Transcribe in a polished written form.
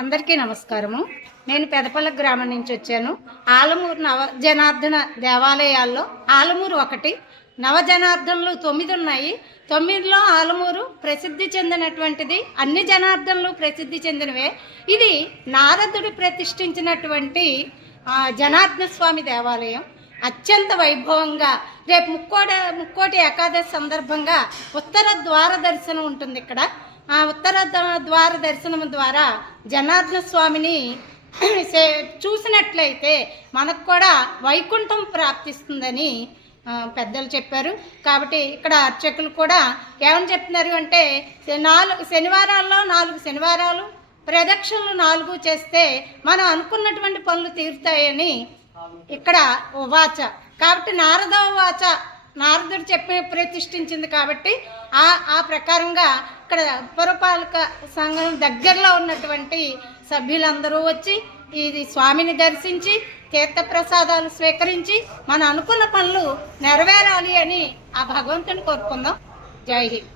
అందరికీ నమస్కారము. నేను పెదపల్లి గ్రామం నుంచి వచ్చాను. ఆలమూరు నవజనార్దన దేవాలయాల్లో ఆలమూరు ఒకటి, నవజనార్దనలు 9 ఉన్నాయి. 9లో ఆలమూరు ప్రసిద్ధి చెందినటువంటిది. అన్ని జనార్దనలు ప్రసిద్ధి చెందినవే. ఇది నారదుడు ప్రతిష్ఠించినటువంటి జనార్దన స్వామి దేవాలయం. అత్యంత వైభవంగా రేపు ముక్కోటి ఏకాదశి సందర్భంగా ఉత్తర ద్వార దర్శనం ఉంటుంది. ఇక్కడ ఆ ఉత్తర ద్వార దర్శనం ద్వారా జనార్దన స్వామిని చూసినట్లయితే మనకు కూడా వైకుంఠం ప్రాప్తిస్తుందని పెద్దలు చెప్పారు. కాబట్టి ఇక్కడ అర్చకులు కూడా ఏమని చెప్తున్నారు అంటే, 4 శనివారాల్లో 4 శనివారాలు ప్రదక్షిణలు 4 చేస్తే మనం అనుకున్నటువంటి పనులు తీరుతాయని ఇక్కడ వాచ. కాబట్టి వాచ నారదుడు చెప్పి ప్రతిష్ఠించింది. కాబట్టి ఆ ప్రకారంగా ఇక్కడ పురపాలక సంఘం దగ్గరలో ఉన్నటువంటి సభ్యులందరూ వచ్చి ఈ స్వామిని దర్శించి తీర్థప్రసాదాలు స్వీకరించి మన అనుకున్న పనులు నెరవేరాలి అని ఆ భగవంతుని కోరుకుందాం. జై హింద్.